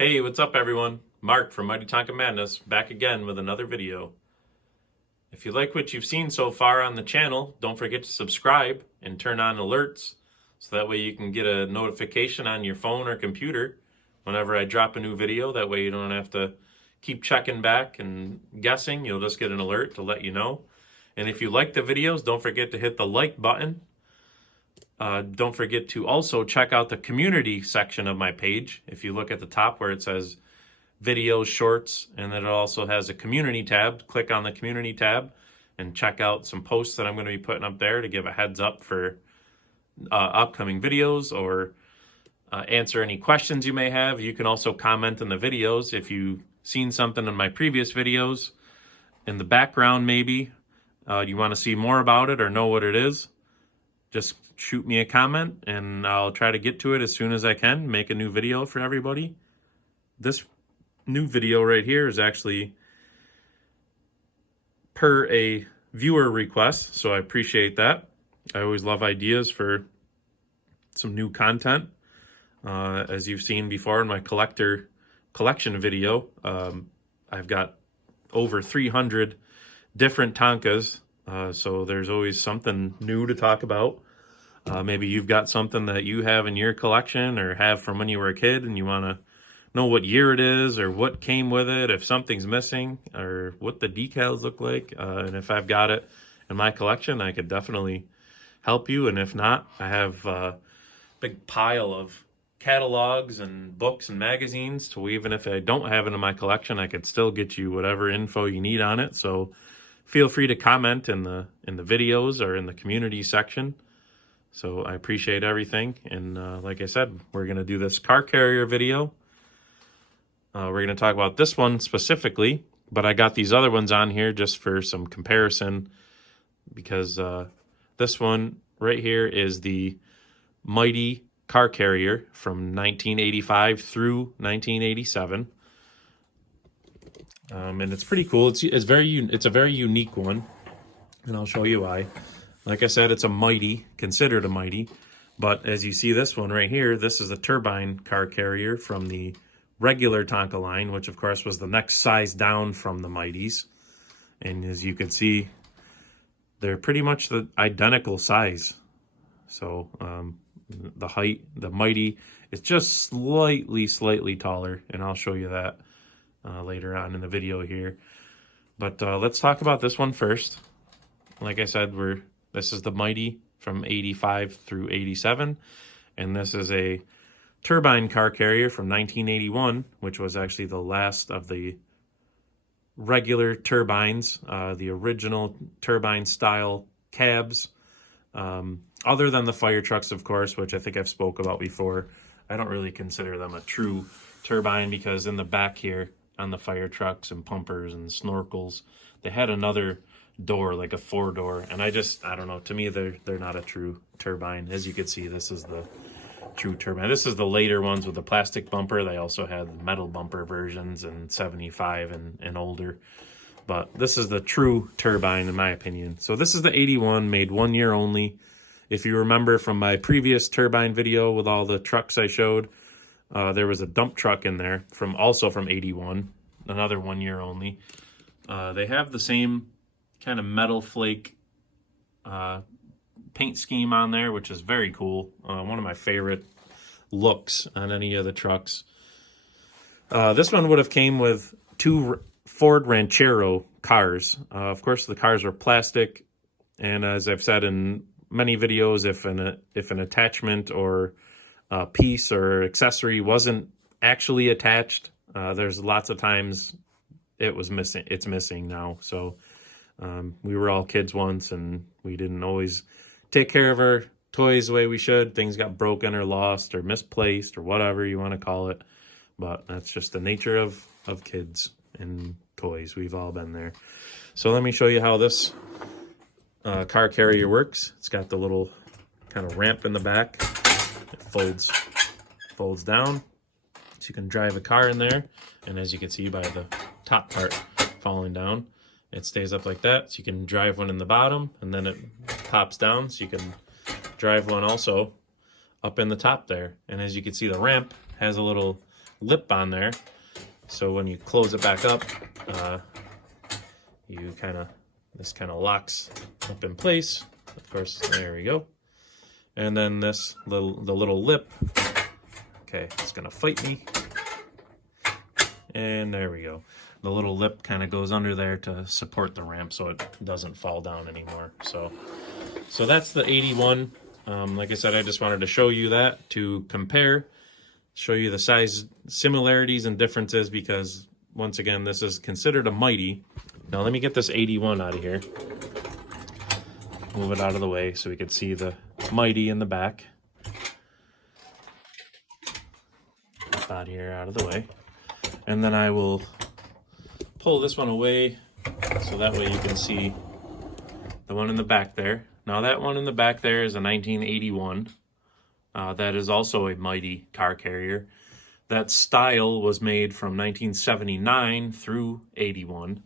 Hey, what's up everyone? Mark from Mighty Tonka Madness back again with another video. If you like what you've seen so far on the channel, don't forget to subscribe and turn on alerts so that way you can get a notification on your phone or computer whenever I drop a new video. That way you don't have to keep checking back and guessing. You'll just get an alert to let you know. And if you like the videos, don't forget to hit the like button. Don't forget to also check out the community section of my page. If you look at the top where it says videos, shorts, and then it also has a community tab, click on the community tab and check out some posts that I'm going to be putting up there to give a heads up for upcoming videos or answer any questions you may have. You can also comment in the videos if you've seen something in my previous videos in the background maybe. You want to see more about it or know what it is, just shoot me a comment and I'll try to get to it as soon as I can, make a new video for everybody. This new video right here is actually per a viewer request, so I appreciate that. I always love ideas for some new content. As you've seen before in my collection video, I've got over 300 different Tonkas, so there's always something new to talk about. Maybe you've got something that you have in your collection or have from when you were a kid and you want to know what year it is or what came with it, if something's missing or what the decals look like. And if I've got it in my collection, I could definitely help you. And if not, I have a big pile of catalogs and books and magazines, so even if I don't have it in my collection, I could still get you whatever info you need on it. So feel free to comment in the videos or in the community section. So I appreciate everything. And like I said, we're going to do this car carrier video. We're going to talk about this one specifically, but I got these other ones on here just for some comparison because this one right here is the Mighty car carrier from 1985 through 1987. And it's pretty cool. It's a very unique one, and I'll show you why. Like I said, it's a Mighty, considered a Mighty, but as you see this one right here, this is a turbine car carrier from the regular Tonka line, which of course was the next size down from the Mighties. And as you can see, they're pretty much the identical size. So the height, the Mighty is just slightly taller, and I'll show you that later on in the video here. But let's talk about this one first. Like I said, this is the Mighty from 85 through 87, and this is a turbine car carrier from 1981, which was actually the last of the regular turbines, the original turbine style cabs. Other than the fire trucks, of course, which I think I've spoke about before. I don't really consider them a true turbine because in the back here on the fire trucks and pumpers and snorkels, they had another door, like a 4-door, and I don't know, to me they're not a true turbine. As you can see, this is the true turbine. This is the later ones with the plastic bumper. They also had metal bumper versions in 75 and older, but this is the true turbine in my opinion. So this is the 81, made 1 year only. If you remember from my previous turbine video with all the trucks I showed, there was a dump truck in there also from 81, another 1 year only. They have the same kind of metal flake paint scheme on there, which is very cool. One of my favorite looks on any of the trucks. This one would have came with 2 Ford Ranchero cars. Of course, the cars were plastic, and as I've said in many videos, if an attachment or a piece or accessory wasn't actually attached, there's lots of times it was missing. It's missing now. So we were all kids once, and we didn't always take care of our toys the way we should. Things got broken or lost or misplaced or whatever you want to call it. But that's just the nature of kids and toys. We've all been there. So let me show you how this car carrier works. It's got the little kind of ramp in the back. It folds down, so you can drive a car in there. And as you can see by the top part falling down, it stays up like that, so you can drive one in the bottom, and then it pops down, so you can drive one also up in the top there. And as you can see, the ramp has a little lip on there. So when you close it back up, this kind of locks up in place. Of course, there we go. And then the little lip, okay, it's gonna fight me. And there we go. The little lip kind of goes under there to support the ramp so it doesn't fall down anymore. So that's the 81. Like I said, I just wanted to show you that to compare, show you the size similarities and differences, because once again, this is considered a mighty. Now let me get this 81 out of here. Move it out of the way so we can see the mighty in the back. Out here, out of the way. And then I will pull this one away so that way you can see the one in the back there. Now that one in the back there is a 1981. That is also a mighty car carrier. That style was made from 1979 through 81.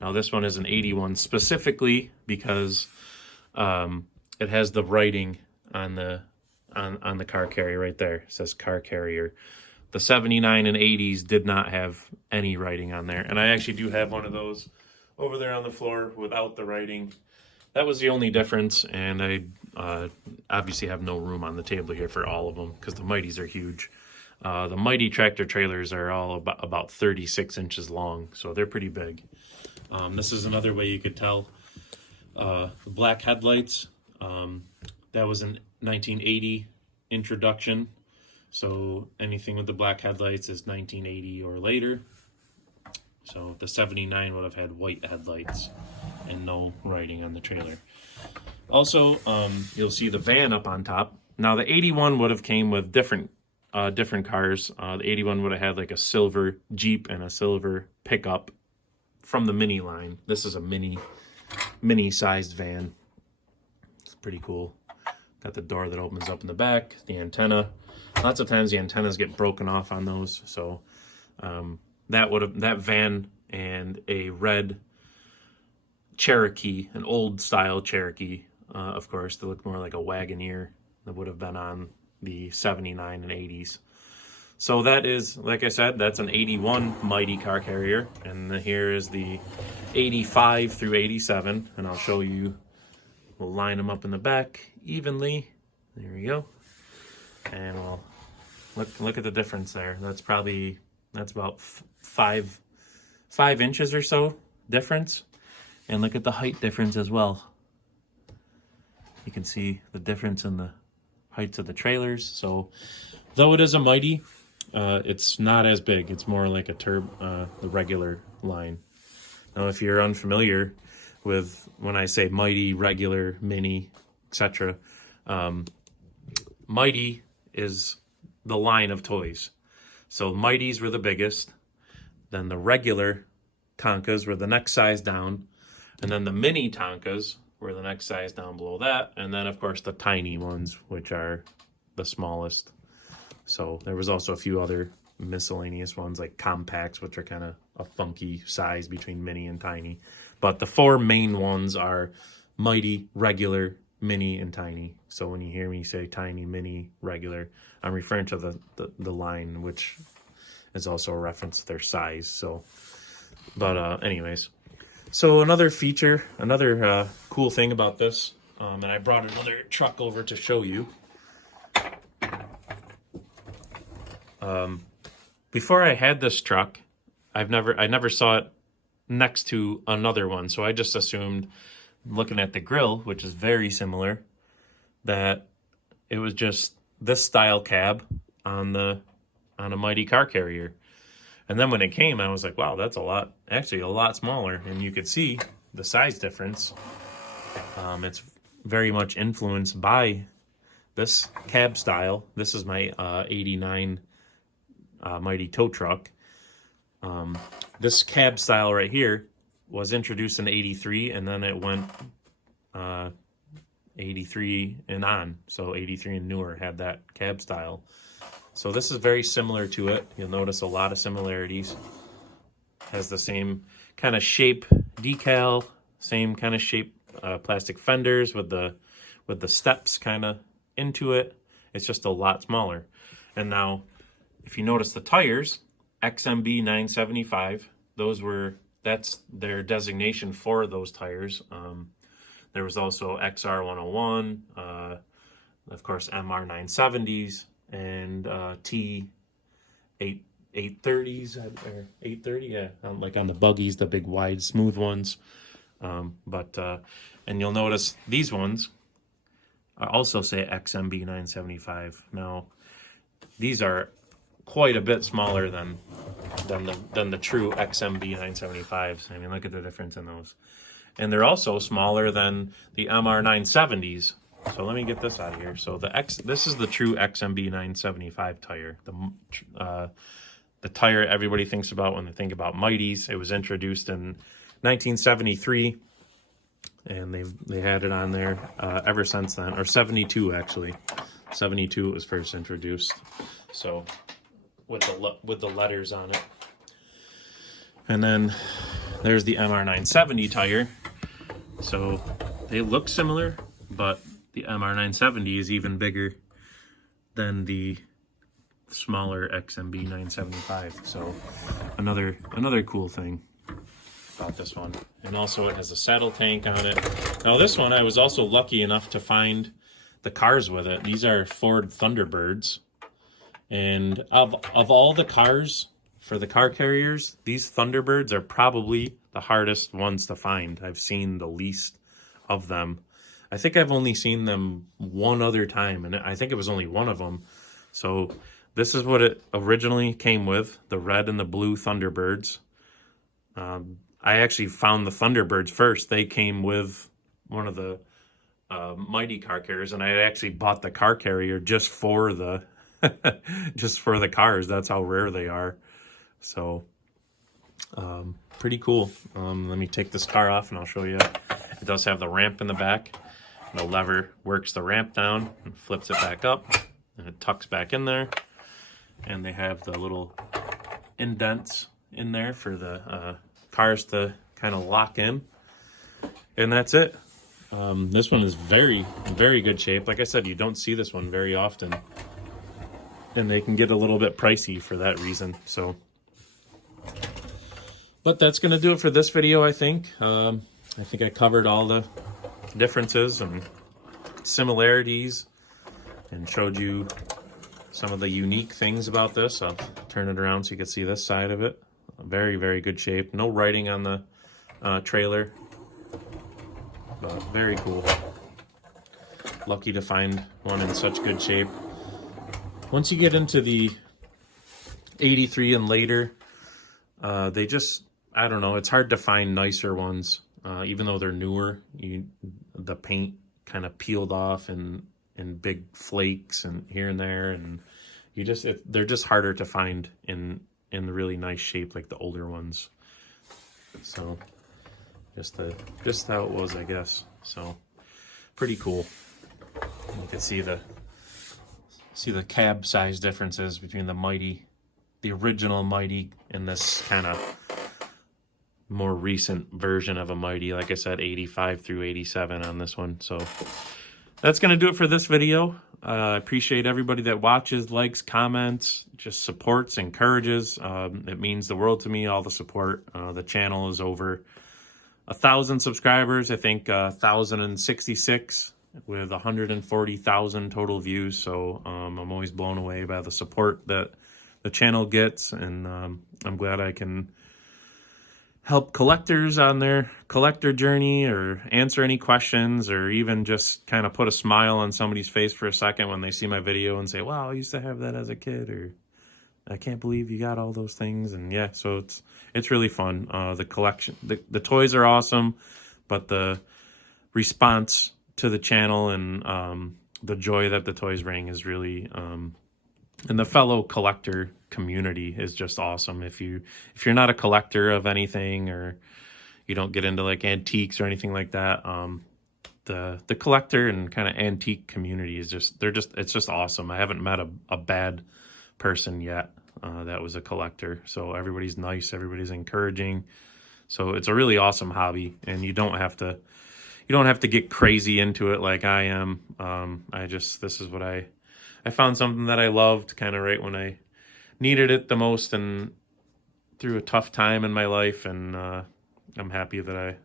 Now this one is an 81 specifically because it has the writing on the car carrier right there. It says car carrier. The 79 and 80s did not have any writing on there. And I actually do have one of those over there on the floor without the writing. That was the only difference, and I obviously have no room on the table here for all of them because the Mighties are huge. The Mighty tractor trailers are all about 36 inches long, so they're pretty big. This is another way you could tell. The black headlights, that was a 1980 introduction. So anything with the black headlights is 1980 or later. So the 79 would have had white headlights and no writing on the trailer. Also, you'll see the van up on top. Now the 81 would have came with different cars. The 81 would have had like a silver Jeep and a silver pickup from the Mini line. This is a mini sized van. It's pretty cool. Got the door that opens up in the back, the antenna. Lots of times the antennas get broken off on those, so that van and a red Cherokee, an old style Cherokee, of course, that looked more like a Wagoneer that would have been on the 79 and 80s. So that is, like I said, that's an 81 mighty car carrier, and here is the 85 through 87, and I'll show you. We'll line them up in the back evenly. There we go. And we'll look at the difference there. That's about 5 inches or so difference. And look at the height difference as well. You can see the difference in the heights of the trailers. So though it is a mighty, it's not as big. It's more like the regular line. Now if you're unfamiliar with when I say mighty, regular, mini, etc., mighty is the line of toys. So Mighties were the biggest, then the regular Tonkas were the next size down, and then the mini Tonkas were the next size down below that, and then of course the tiny ones, which are the smallest. So there was also a few other miscellaneous ones like compacts, which are kind of a funky size between mini and tiny. But the 4 main ones are mighty, regular, mini, and tiny. So when you hear me say tiny, mini, regular, I'm referring to the line, which is also a reference to their size. So, but anyways, so another feature, another cool thing about this, and I brought another truck over to show you. Before I had this truck, I never saw it next to another one, so I just assumed, looking at the grill, which is very similar, that it was just this style cab on a mighty car carrier. And then when it came, I was like, wow, that's a lot smaller, and you could see the size difference. It's very much influenced by this cab style. This is my 89 mighty tow truck. This cab style right here was introduced in 83, and then it went 83 and on. So 83 and newer had that cab style. So this is very similar to it. You'll notice a lot of similarities. Has the same kind of shape decal, same kind of shape plastic fenders with the steps kind of into it. It's just a lot smaller. And now if you notice the tires, XMB 975, that's their designation for those tires. There was also XR 101, of course MR 970s, and T 830s or 830, yeah, like on the buggies, the big wide smooth ones. And you'll notice these ones also say XMB 975. Now, these are quite a bit smaller than the true XMB 975s. I mean, look at the difference in those. And they're also smaller than the MR 970s. So let me get this out of here. So this is the true XMB 975 tire. The tire everybody thinks about when they think about Mighties. It was introduced in 1973, and they had it on there ever since then, or 72 actually. 72 it was first introduced. So with the letters on it. And then there's the MR 970 tire. So they look similar, but the MR 970 is even bigger than the smaller XMB 975. So another cool thing about this one. And also it has a saddle tank on it. Now this one I was also lucky enough to find the cars with it. These are Ford Thunderbirds. And of all the cars for the car carriers, these Thunderbirds are probably the hardest ones to find. I've seen the least of them. I think I've only seen them one other time, and I think it was only one of them. So this is what it originally came with, the red and the blue Thunderbirds. I actually found the Thunderbirds first. They came with one of the Mighty car carriers, and I actually bought the car carrier just for the just for the cars. That's how rare they are. So pretty cool. Let me take this car off and I'll show you. It does have the ramp in the back. The lever works the ramp down and flips it back up, and it tucks back in there. And they have the little indents in there for the cars to kind of lock in. And that's it. This one is very, very good shape. Like I said, you don't see this one very often. And they can get a little bit pricey for that reason. So, but that's going to do it for this video, I think. I think I covered all the differences and similarities and showed you some of the unique things about this. I'll turn it around so you can see this side of it. Very, very good shape. No writing on the trailer, but very cool. Lucky to find one in such good shape. Once you get into the 83 and later, they just, I don't know, it's hard to find nicer ones. Even though they're newer, the paint kind of peeled off and big flakes and here and there, and they're just harder to find in really nice shape like the older ones. So just how it was, I guess. So pretty cool. You can see the cab size differences between the original Mighty, and this kind of more recent version of a Mighty. Like I said, 85 through 87 on this one. So that's going to do it for this video. I appreciate everybody that watches, likes, comments, just supports, encourages. It means the world to me, all the support. The channel is over 1,000 subscribers, I think 1,066 with 140,000 total views. So I'm always blown away by the support that the channel gets, and I'm glad I can help collectors on their collector journey, or answer any questions, or even just kind of put a smile on somebody's face for a second when they see my video and say, wow, I used to have that as a kid, or I can't believe you got all those things. And yeah, so it's really fun. The collection, the toys are awesome, but the response to the channel and the joy that the toys bring is really, and the fellow collector community is just awesome. If you're not a collector of anything, or you don't get into like antiques or anything like that, the collector and kind of antique community is it's just awesome. I haven't met a bad person yet that was a collector. So everybody's nice, everybody's encouraging. So it's a really awesome hobby, and you don't have to get crazy into it like I am. This is what I found something that I loved kind of right when I needed it the most and through a tough time in my life, and I'm happy that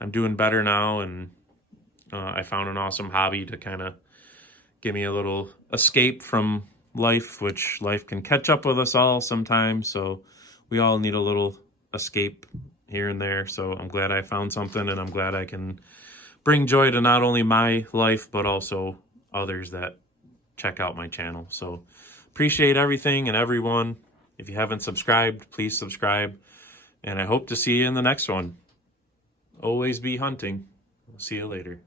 I'm doing better now, and I found an awesome hobby to kind of give me a little escape from life, which life can catch up with us all sometimes. So we all need a little escape here and there. So I'm glad I found something, and I'm glad I can bring joy to not only my life, but also others that check out my channel. So appreciate everything and everyone. If you haven't subscribed, please subscribe. And I hope to see you in the next one. Always be hunting. See you later.